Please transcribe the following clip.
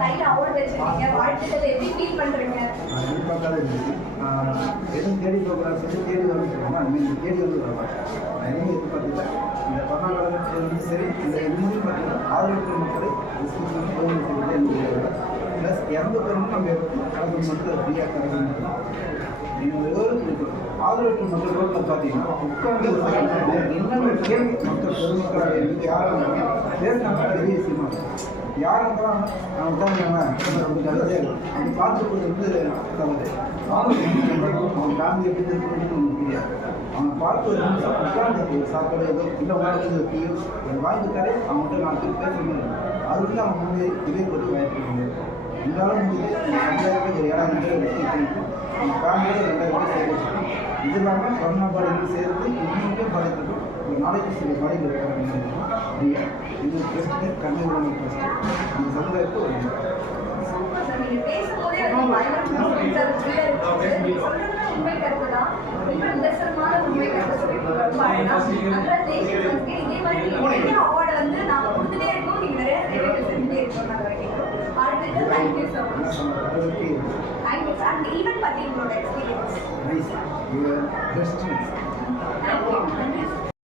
கையில அவார்டு வச்சிருக்கீங்க, வாழ்த்துக்கள், எப்படி ஃபீல் பண்றீங்க? எதிர்பார்க்காத இருந்துச்சு. எதுவும் தேடி போகலாம் சொல்லி தேடி வந்து சொல்லுவாங்க. அது மாதிரி தேடி வந்து வருவாங்க. நான் எதுவும் எதிர்பார்க்கல. இந்த கொரோனா காலகட்டத்தில் சரி, இந்த எதுவும் பார்த்தீங்கன்னா ஆதரவு மக்களை ப்ளஸ் இறந்த பேரும் நம்ம கலந்து மட்டும் ஃப்ரீயாக கலந்து மட்டும் என்னோட ஆதரவு மக்கள் ரோட்டில் பார்த்தீங்கன்னா உட்கார்ந்து என்னென்ன கேள்வி மக்கள் பெருமக்கள் யாரும் பேசினாங்க பெரிய விஷயமா யார் இருந்தாலும் அவங்க உட்காந்துருக்காங்க அவங்க பார்த்துக்கிறது வந்து தவறு அவங்க ஃபேமிலி எப்படி இருக்குன்னு நமக்கு தெரியாது. அவங்க பார்த்து ஒரு நிமிஷம் உட்காந்து சாப்பாடு ஏதோ இல்லை உட்காந்து டீயோ வாங்கி தரே அவங்கள்ட்ட 4 பேர் பேசணும். அது வந்து அவங்க வந்து இதே போட்டு வாய்ப்பு இருந்தாலும் முடிஞ்சு சமுதாயத்தில் ஒரு 7,000 பேர் வெற்றி பண்ணிட்டு அவங்க ஃபேமிலியில் 2,000 பேர் சேர்த்து இது இல்லாமல் கொரோனா பாடிகள் சேர்த்து இன்னைக்கும் பதத்துக்கும் ஒரு நாளைக்கு சில பாடிகள் இருக்காங்க. இது ஃபஸ்ட்டு கண்ணீர் ஃபஸ்ட்டு அந்த சமுதாயத்தை ஒரு நீங்க பேசும்போதே உண்மை கருத்து தான். இன்னும் நிதர்சனமான உண்மை கருத்து சொல்லிட்டு இதே மாதிரி நிறைய அவார்டை வந்து நாங்கள் கொடுத்துட்டே இருக்கோம். நீங்க நிறைய சேவைகள் செஞ்சுட்டே இருக்கோம். நாங்கள் வைக்கிறோம். அடுத்தது thank you so much. Thank you sir. அந்த ஈவெண்ட் பற்றி உங்களோட experience. Nice. Your best. Thank you.